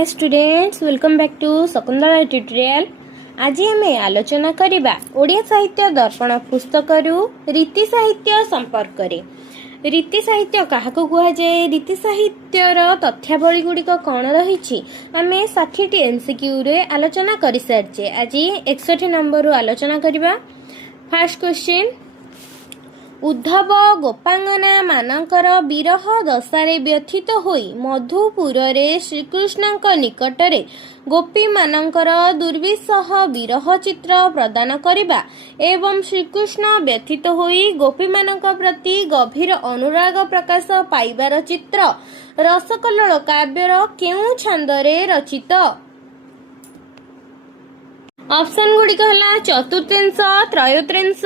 Hi students, welcome back to Shakuntala tutorial. आज आम आलोचना करवा ओडिया साहित्य दर्पण पुस्तक रीति साहित्य संपर्क में। रीति साहित्य क्या कहुए, रीति साहित्यर तथ्यावली गुड़िक कौन रही आम 60 MCQ रे आलोचना कर सारी। आज 61 नंबर आलोचना करवा। फर्स्ट क्वेश्चन, उद्धव गोपांगना मानकर विरह दशारे व्यथित होई मधुपुर रे श्रीकृष्णଙ୍କ निकटरे गोपी मानकर दुर्विसह विरह चित्र प्रदान करिबा एवं श्रीकृष्ण व्यथित होई गोपी मानक प्रति गभीर अनुराग प्रकाश पाइबार चित्र रसकल्लोल काव्यर केउ छंदरे रचित? ऑप्शन गुड़िक है चतुर्थिंश, त्रयोत्रिंश,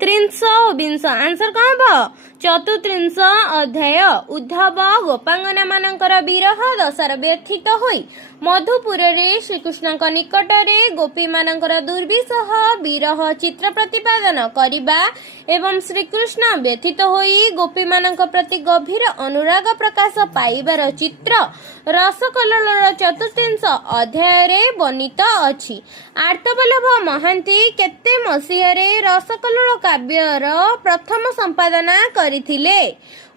त्रिंश और विंश। आंसर कौन हम? चतुर्थिंश अध्याय। उद्धव गोपांगना मानकर विरह दशार व्यथित होई मधुपुर रे श्रीकृष्ण निकट रे गोपी मानकर दुर्विसह विरह चित्र प्रतिपादन करिबा एवं श्रीकृष्ण व्यथित होई गोपी मानक प्रति गभीर अनुराग प्रकाश पाइबार चित्र रसकल्लोल चतुर्थिंश अध्याय रे वर्णित अछि। आर्तवल्लभ महांती केते मसीहारे रसकल्लोल काव्यर प्रथम संपादना करथिले?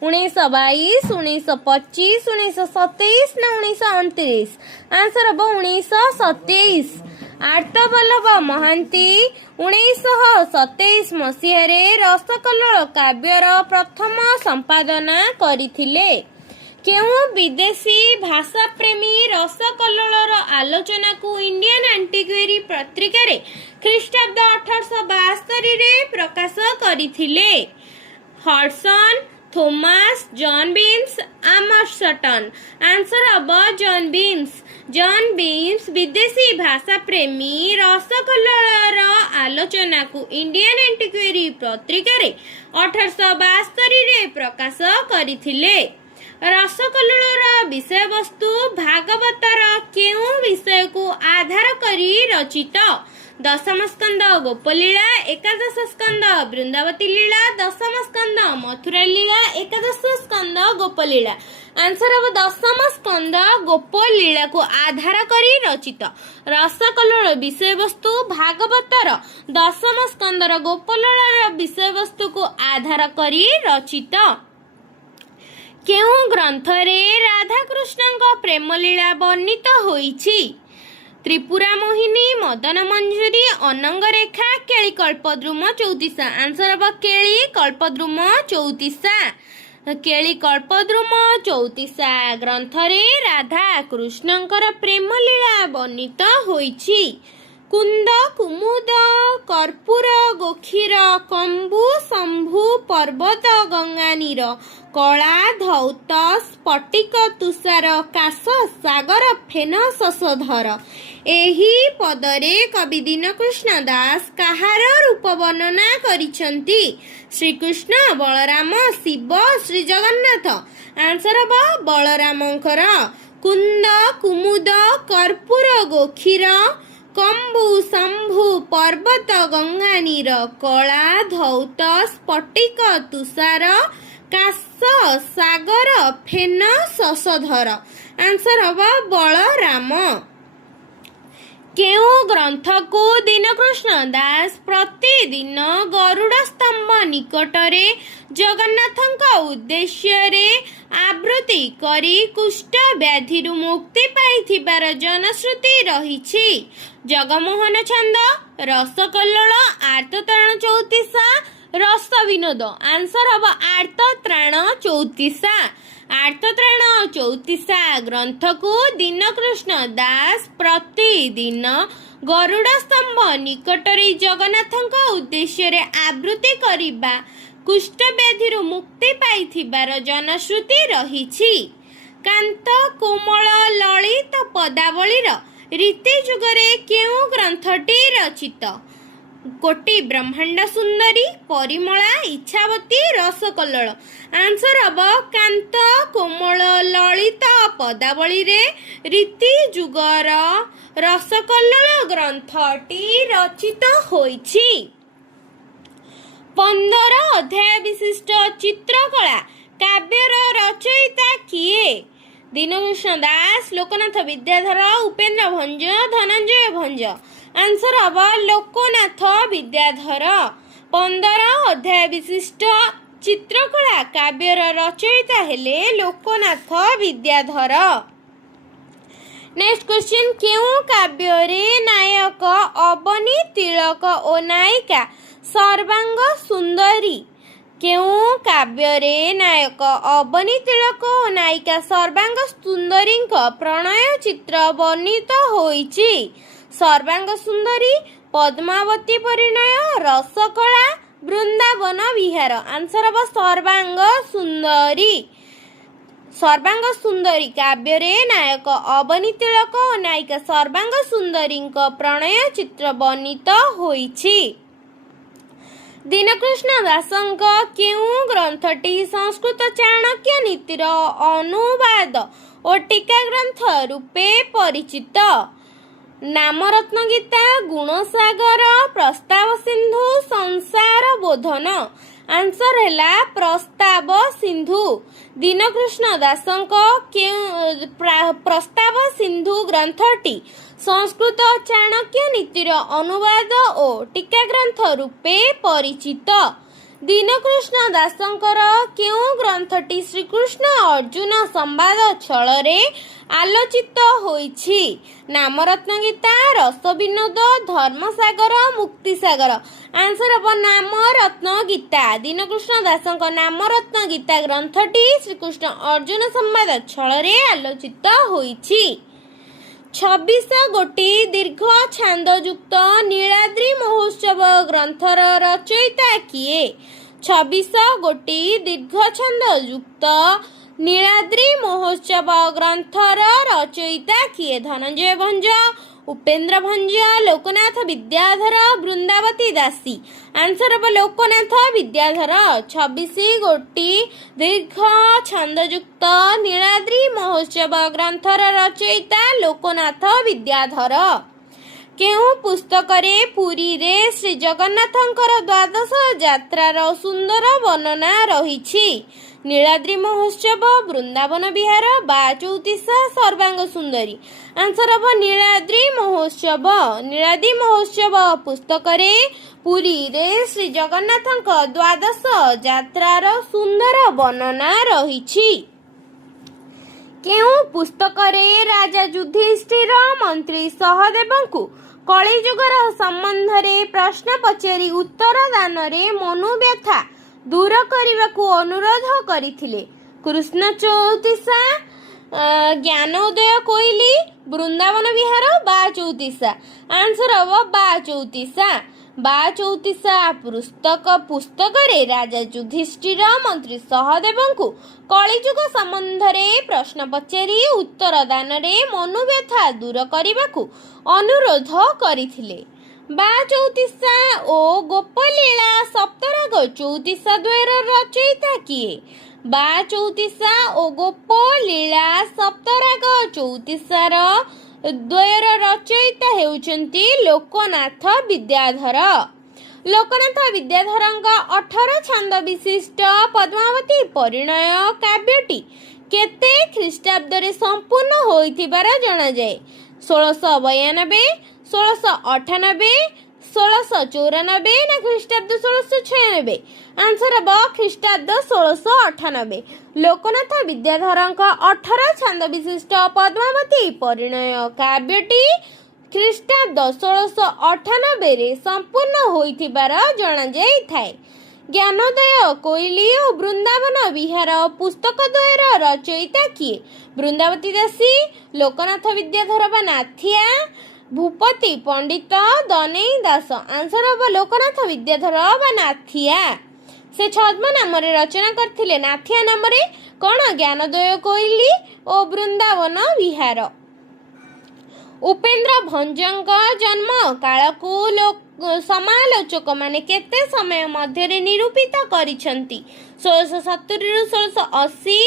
1922, 1925, 1927 ना 1929? आंसर हम 1927। आर्तवल्लभ महांती 1927 मसीहारे रसकल्लोल काव्यर प्रथम संपादना करथिले। केउ विदेशी भाषा प्रेमी रसकल्लोलर आलोचना को इंडियन एंटिक्वेरी पत्रिका रे ख्रीष्टाब्द 1872 रे प्रकाश करथिले? Hodgson, Thomas, John Beames, Armstrong. Answer अब जॉन बीम्स। जॉन बीम्स विदेशी भाषा प्रेमी रसकल्लोलर आलोचना को इंडियन एंटिक्वेरी पत्रिका रे 1872 रे प्रकाश करथिले। रसकल्लोलर विषय वस्तु भागवतर केउ विषय को आधार करी रचित? दशम स्कंद गोपलीला, एकादश स्कंद वृंदावती लीला, दशम स्कंद मथुरा लीला, एकादश स्कंद गोपलीला। आंसर अब दशम स्कंद गोपलीला को आधार करी रचित। रसकल्लोल विषय वस्तु भागवतर दशम स्कंदर गोपलीलार विषय वस्तु को आधार करी रचित। केउ ग्रंथ रे राधा कृष्णଙ୍କ प्रेम लीला वर्णित होईछि? त्रिपुरा मोहिनी, मदन मंजरी, अनंग रेखा, केली कल्पद्रुम चौतीसा। आंसर अब केली कल्पद्रुम चौतीसा। केली कल्पद्रुम चौतीसा ग्रंथ रे राधा कृष्णଙ୍କର प्रेम लीला वर्णित होईछि। कुंद, कुमुद, कर्पूर, गोखीर, कंबु, शंभु, पर्वत, गंगानीर, कला, धौत, स्फटिक, तुषार, काश, सागर, फेन, शशधर। एही पदरे कवि दीनकृष्ण दास कहार रूप वर्णना करिसंती? श्रीकृष्ण, बलराम, शिव, श्री जगन्नाथ। आंसर अब बलरामंकर। कुंद, कुमुद, कर्पूर, गोखीर, कंबु, शंभु, पर्वत, गंगानीर, कला, धौत, स्फटिक, तुषार, काश, सागर, फेन, शशधर। आंसर अब बलराम। केउ ग्रंथ को दीनकृष्ण दास प्रतिदिन गरुड़ स्तंभ निकटरे जगन्नाथଙ୍କ उद्देश्य आवृत्ति करी कुष्ठ व्याधि मुक्ति पाइथिबार जनश्रुति रहिछि? जगमोहन छंद, रसकल्लोल, आर्तत्राण चौतीसा, रस विनोद। आंसर हम आर्तत्राण चौतीसा। आर्तत्राण चौतीसा ग्रंथ को दीनकृष्ण दास प्रतिदिन गरुड़ स्तंभ निकटरे जगन्नाथଙ୍କ उद्देश्य आवृत्ति करिबा कुष्ठ व्याधि मुक्ति पाइथिबार जनश्रुति रहिछि। कांत, कोमल, ललित पदावलीर रीति जुगरे केउ ग्रंथटी रचित? कोटि ब्रह्मांड सुंदरी, परिमला, इच्छावती, रसकल्लोल। आंसर अब कांत, कोमल, ललित पदावली रे रीति जुगर रसकल्लोल ग्रंथटी रचित होईछि। 15 अध्याय विशिष्ट चित्रकला काव्यर रचयिता किए? ଦୀନକୃଷ୍ଣ ଦାସ, ଲୋକନାଥ ବିଦ୍ୟାଧର, ଉପେନ୍ଦ୍ର ଭଞ୍ଜ, ଧନଞ୍ଜୟ ଭଞ୍ଜ। ଆନ୍ସର ହବ ଲୋକନାଥ ବିଦ୍ୟାଧର। 15 ଅଧ୍ୟାୟ ବିଶିଷ୍ଟ ଚିତ୍ରକଳା କାବ୍ୟର ରଚୟିତା ହେଲେ ଲୋକନାଥ ବିଦ୍ୟାଧର। ନେକ୍ସଟ କ୍ୱେଶ୍ଚିନ୍, କେଉଁ କାବ୍ୟରେ ନାୟକ ଅବନୀ ତିଳକ ଓ ନାୟିକା ସର୍ବାଙ୍ଗ ସୁନ୍ଦରୀ? କେଉଁ କାବ୍ୟରେ ନାୟକ ଅବନୀ ତିଳକ ଓ ନାୟିକା ସର୍ବାଙ୍ଗ ସୁନ୍ଦରୀଙ୍କ ପ୍ରଣୟ ଚିତ୍ର ବର୍ଣ୍ଣିତ ହୋଇଛି? ସର୍ବାଙ୍ଗ ସୁନ୍ଦରୀ, ପଦ୍ମାବତୀ ପରିଣୟ, ରସକଳା, ବୃନ୍ଦାବନ ବିହାର। ଆନ୍ସର ହବ ସର୍ବାଙ୍ଗ ସୁନ୍ଦରୀ। ସର୍ବାଙ୍ଗ ସୁନ୍ଦରୀ କାବ୍ୟରେ ନାୟକ ଅବନୀ ତିଳକ ଓ ନାୟିକା ସର୍ବାଙ୍ଗ ସୁନ୍ଦରୀଙ୍କ ପ୍ରଣୟ ଚିତ୍ର ବର୍ଣ୍ଣିତ ହୋଇଛି। ଦୀନକୃଷ୍ଣ ଦାସଙ୍କ କେଉଁ ଗ୍ରନ୍ଥଟି ସଂସ୍କୃତ ଚାଣକ୍ୟ ନୀତିର ଅନୁବାଦ ଓ ଟୀକା ଗ୍ରନ୍ଥ ରୂପେ ପରିଚିତ? ନାମରତ୍ନ ଗୀତା, ଗୁଣସାଗର, ପ୍ରସ୍ତାବ ସିନ୍ଧୁ, ସଂସାର ବୋଧନ। ଆନ୍ସର ହେଲା ପ୍ରସ୍ତାବ ସିନ୍ଧୁ। ଦୀନକୃଷ୍ଣ ଦାସଙ୍କ ପ୍ରସ୍ତାବ ସିନ୍ଧୁ ଗ୍ରନ୍ଥଟି ସଂସ୍କୃତ ଚାଣକ୍ୟ ନୀତିର ଅନୁବାଦ ଓ ଟୀକା ଗ୍ରନ୍ଥ ରୂପେ ପରିଚିତ। ଦୀନକୃଷ୍ଣ ଦାସଙ୍କର କେଉଁ ଗ୍ରନ୍ଥଟି ଶ୍ରୀକୃଷ୍ଣ ଅର୍ଜୁନ ସମ୍ବାଦ ଛଳରେ ଆଲୋଚିତ ହୋଇଛି? ନାମରତ୍ନ ଗୀତା, ରସବିନୋଦ, ଧର୍ମସାଗର, ମୁକ୍ତିସାଗର। ଆନ୍ସର ହବ ନାମରତ୍ନ ଗୀତା। ଦୀନକୃଷ୍ଣ ଦାସଙ୍କ ନାମରତ୍ନ ଗୀତା ଗ୍ରନ୍ଥଟି ଶ୍ରୀକୃଷ୍ଣ ଅର୍ଜୁନ ସମ୍ବାଦ ଛଳରେ ଆଲୋଚିତ ହୋଇଛି। 26 ଗୋଟି ଦୀର୍ଘ ଛାନ୍ଦଯୁକ୍ତ ନୀଳାଦ୍ରି ମହୋତ୍ସବ ଗ୍ରନ୍ଥର ରଚୟିତା କିଏ? 26 ଗୋଟି ଦୀର୍ଘ ଛାନ୍ଦଯୁକ୍ତ ନୀଳାଦ୍ରି ମହୋତ୍ସବ ଗ୍ରନ୍ଥର ରଚୟିତା କିଏ? ଧନଞ୍ଜୟ ଭଞ୍ଜ, ଉପେନ୍ଦ୍ର ଭଞ୍ଜ, ଲୋକନାଥ ବିଦ୍ୟାଧର, ବୃନ୍ଦାବତୀ ଦାସୀ। ଆନ୍ସର ହବ ଲୋକନାଥ ବିଦ୍ୟାଧର। 26 ଗୋଟି ଦୀର୍ଘ ଛାନ୍ଦଯୁକ୍ତ ନୀଳାଦ୍ରି ମହୋତ୍ସବ ଗ୍ରନ୍ଥର ରଚୟିତା ଲୋକନାଥ ବିଦ୍ୟାଧର। କେଉଁ ପୁସ୍ତକରେ ପୁରୀରେ ଶ୍ରୀ ଜଗନ୍ନାଥଙ୍କର ଦ୍ୱାଦଶ ଯାତ୍ରାର ସୁନ୍ଦର ବର୍ଣ୍ଣନା ରହିଛି? ନୀଳାଦ୍ରି ମହୋତ୍ସବ, ବୃନ୍ଦାବନ ବିହାର, ବା ଚଉତିସା, ସର୍ବାଙ୍ଗ ସୁନ୍ଦରୀ। ଆନ୍ସର ହବ ନୀଳାଦ୍ରି ମହୋତ୍ସବ। ନୀଳାଦ୍ରି ମହୋତ୍ସବ ପୁସ୍ତକରେ ପୁରୀରେ ଶ୍ରୀ ଜଗନ୍ନାଥଙ୍କ ଦ୍ୱାଦଶ ଯାତ୍ରାର ସୁନ୍ଦର ବର୍ଣ୍ଣନା ରହିଛି। କେଉଁ ପୁସ୍ତକରେ ରାଜା ଯୁଧିଷ୍ଠିର ମନ୍ତ୍ରୀ ସହଦେବଙ୍କୁ କଳିଯୁଗର ସମ୍ବନ୍ଧରେ ପ୍ରଶ୍ନ ପଚାରି ଉତ୍ତର ଦାନରେ ମନୋବ୍ୟଥା ଦୂର କରିବାକୁ ଅନୁରୋଧ କରିଥିଲେ? କୃଷ୍ଣ ଚଉତିସା, ଜ୍ଞାନୋଦୟ କୋଇଲି, ବୃନ୍ଦାବନ ବିହାର, ବା ଚଉତିସା। ଆନ୍ସର ହବ ବା ଚଉତିସା। ବା ଚଉତିସା ପୁସ୍ତକରେ ରାଜା ଯୁଧିଷ୍ଠିର ମନ୍ତ୍ରୀ ସହଦେବଙ୍କୁ କଳିଯୁଗ ସମ୍ବନ୍ଧରେ ପ୍ରଶ୍ନ ପଚାରି ଉତ୍ତର ଦାନରେ ମନୋବ୍ୟଥା ଦୂର କରିବାକୁ ଅନୁରୋଧ କରିଥିଲେ। ବା ଚଉତିସା ଓ ଗୋପଲୀଳା ସପ୍ତରାଗ ଚଉତିସା ଦ୍ୱୟର ରଚୟିତା କିଏ? ବା ଚଉତିସା ଓ ଗୋପଲୀଳା ସପ୍ତରାଗ ଚଉତିସାର ଦ୍ୱୟର ରଚୟିତା ହେଉଛନ୍ତି ଲୋକନାଥ ବିଦ୍ୟାଧର। ଲୋକନାଥ ବିଦ୍ୟାଧରଙ୍କ 18 ଛାନ୍ଦ ବିଶିଷ୍ଟ ପଦ୍ମାବତୀ ପରିଣୟ କାବ୍ୟଟି କେତେ ଖ୍ରୀଷ୍ଟାବ୍ଦରେ ସମ୍ପୂର୍ଣ୍ଣ ହୋଇଥିବାର ଜଣାଯାଏ? 1692, 1698, 1694 ନା ଖ୍ରୀଷ୍ଟାବ୍ଦ 1696? ଆନ୍ସର ହବ ଖ୍ରୀଷ୍ଟାବ୍ଦ 1698। ଲୋକନାଥ ବିଦ୍ୟାଧରଙ୍କ 18 ଛାନ୍ଦ ବିଶିଷ୍ଟ ପଦ୍ମାବତୀ ପରିଣୟ କାବ୍ୟଟି ଖ୍ରୀଷ୍ଟାବ୍ଦ 1698ରେ ସମ୍ପୂର୍ଣ୍ଣ ହୋଇଥିବାର ଜଣାଯାଇଥାଏ। ଜ୍ଞାନୋଦୟ କୋଇଲି ଓ ବୃନ୍ଦାବନ ବିହାର ପୁସ୍ତକ ଦ୍ୱୟର ରଚୟିତା କିଏ? ବୃନ୍ଦାବତୀ ଦାସୀ, ଲୋକନାଥ ବିଦ୍ୟାଧର ବା ନାଥିଆ, ଭୂପତି ପଣ୍ଡିତ, ଦନେଇ ଦାସ। ଆନ୍ସର ହବ ଲୋକନାଥ ବିଦ୍ୟାଧର ବା ନାଥିଆ। ସେ ଛଦ୍ମ ନାମରେ ରଚନା କରିଥିଲେ। ନାଥିଆ ନାମରେ କଣ? ଜ୍ଞାନୋଦୟ କୋଇଲି ଓ ବୃନ୍ଦାବନ ବିହାର। ଉପେନ୍ଦ୍ର ଭଞ୍ଜଙ୍କ ଜନ୍ମ କାଳକୁ समालोचक माने केते समय मध्य निरूपित करिसंती 1670 रु 1680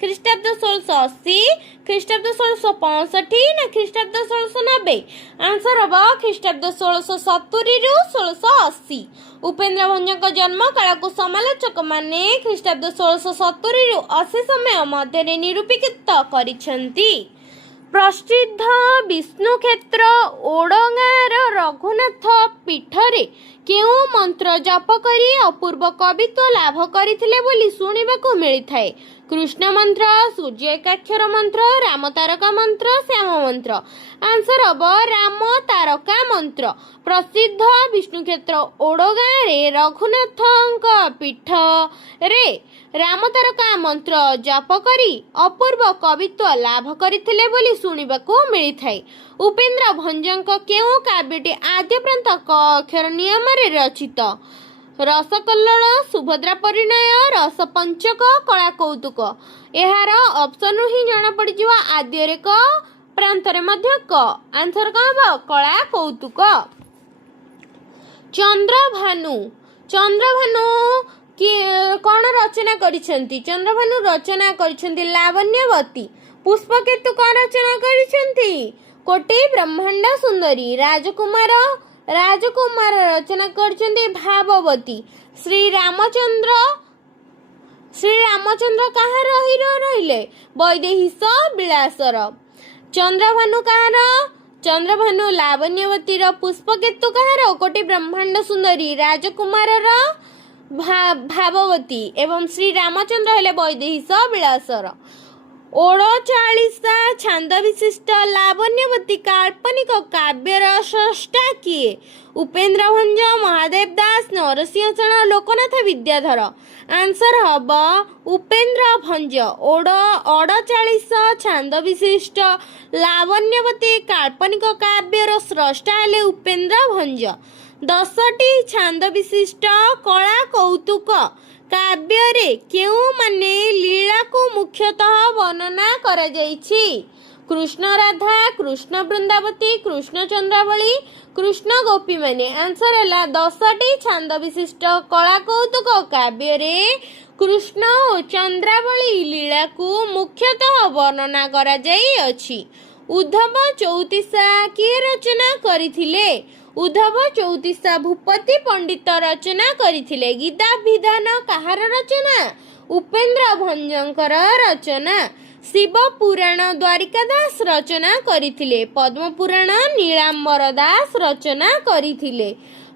ख्रीष्टाब्द 1680 ख्रीष्टाब्द 1665 ना ख्रीष्टाब्द 1690 आंसर हम ख्रीष्टाब्द 1670 रु 1680 उपेन्द्र भंजक जन्म काल को समालोचक माने ख्रीष्टाब्द 1670 रु 80 समय मध्य निरूपित करिसंती। प्रसिद्ध विष्णु क्षेत्र ओडगाँर रघुनाथ पीठरे केउ मंत्र जप करी अपूर्व कवित्व लाभ करथिले बोली सुनिबाकू मिलिथाए। कृष्ण मंत्र, सूर्य एकाक्षर मंत्र, राम तारका मंत्र, श्याम मंत्र। आंसर हम राम तारका मंत्र। प्रसिद्ध विष्णु क्षेत्र ओडगाँ रे रघुनाथ पीठ रे राम तारका मंत्र जप करी अपूर्व कवित्व लाभ करथिले बोली सुनिबाकू मिलिथाए। उपेन्द्र भंजक केउ काव्यटी आद्यप्रांत क अक्षर नियम रे रचित? रसकल्लोल, सुभद्रा परिणय, रस पंचक, कला कौतुक। यार ऑप्शन ही जाना पड़ जिवा आद्य रे क प्रांत रे मध्य क। आंसर का हबो कला कौतुक। चंद्रभानु, चंद्रभानु कि कौन रचना करिसंती? चंद्रभानु रचना करिसंती लावण्यवती। पुष्पकेतु कौन रचना करिसंती? कोटि ब्रह्मांड सुंदरी। राजकुमार, राजकुमार रचना करछन्ती भाववती। श्री रामचंद्र, श्री रामचंद्र कहाँ हीरो रहिले? वैदेहीश विलासर। चंद्रभानु कहाँ? चंद्रभानु लावण्यवती। पुष्पकेतु कहाँ? कोटि ब्रह्मांड सुंदरी। राजकुमार भाववती एवं श्री रामचंद्र हेले वैदेहीश विलासर। 39 छांद विशिष्ट लावण्यवती काल्पनिक काव्यर स्रष्टा किए? उपेन्द्र भंज, महादेव दास, नरसिंह चरण, लोकनाथ विद्याधर। आंसर हम उपेन्द्र भंज। 38 छांद विशिष्ट लावण्यवती काल्पनिक काव्यर स्रष्टा हेले उपेन्द्र भंज। 10टी छांद विशिष्ट कला कौतुक काव्य रे केउ माने लीला को मुख्यतः वर्णना करा जाइछि? कृष्ण राधा, कृष्ण वृंदावती, कृष्ण चंद्रावली, कृष्ण गोपी माने। आंसर है 10टी छांद विशिष्ट कला कौतुक काव्य रे कृष्ण और चंद्रावली लीला को मुख्यतः वर्णना करा जाई अछि। उद्धव चौतीसा किए रचना करिथिले? उद्धव चौतीसा भूपति पंडित रचना करिथिले। गीता विधान कहार रचना? उपेन्द्र भंजकर रचना। शिव पुराण द्वारिका दास रचना करिथिले। पद्म पुराण नीलांबर दास रचना करिथिले।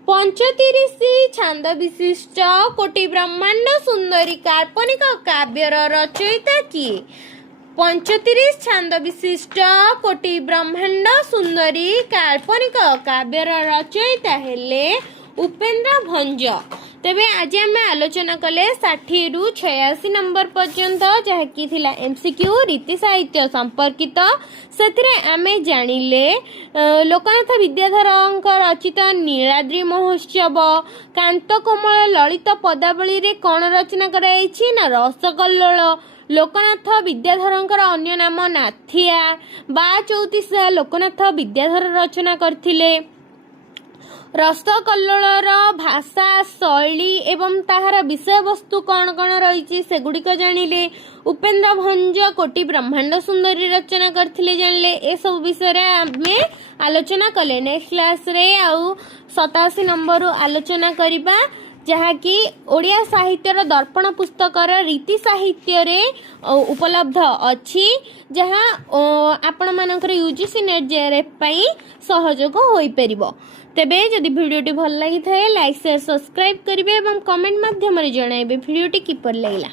35 छांद विशिष्ट कोटि ब्रह्मांड सुंदरी काल्पनिक काव्यर रचयिता किए? 35 छांद विशिष्ट कोटि ब्रह्मांड सुंदरी काल्पनिक काव्यर रचयिता हेले उपेन्द्र भंज। तेबे आज आम आलोचना कले 60 रु 86 नंबर पर्यंत जहाँकि थिला एमसीक्यू रीति साहित्य संपर्कित। सेथिरे आमे जानिले लोकनाथ विद्याधर रचित नीलाद्री महोत्सव कांत कोमल ललित पदावली रे कौन रचना कराइछि ना रसकल्लोल। लोकनाथ विद्याधर अन्य नाम नाथिया। 32 लोकनाथ विद्याधर रचना करथिले। रसकल्लोलर भाषा शैली एवं ताहार विषय वस्तु कौन कौन रही सेगुड़िक जानिले। उपेन्द्र भंज कोटि ब्रह्मांड सुंदरी रचना करथिले जानिले। ए सब विषय रे आमे आलोचना कले। नेक्स्ट क्लास रे आउ 87 नंबर आलोचना करिबा जहाँकि ओडिया साहित्यर दर्पण पुस्तकर रीति साहित्य रे उपलब्ध अच्छी जहाँ आपण मानकर यूजीसी नेट जेआरएफ पई सहयोग होई परिबो। तेबे जदि वीडियोटी भल लागि थाए लाइक शेयर सब्सक्राइब करिवे एवं कमेंट माध्यम रे जणाइबे वीडियोटी किपर लागला।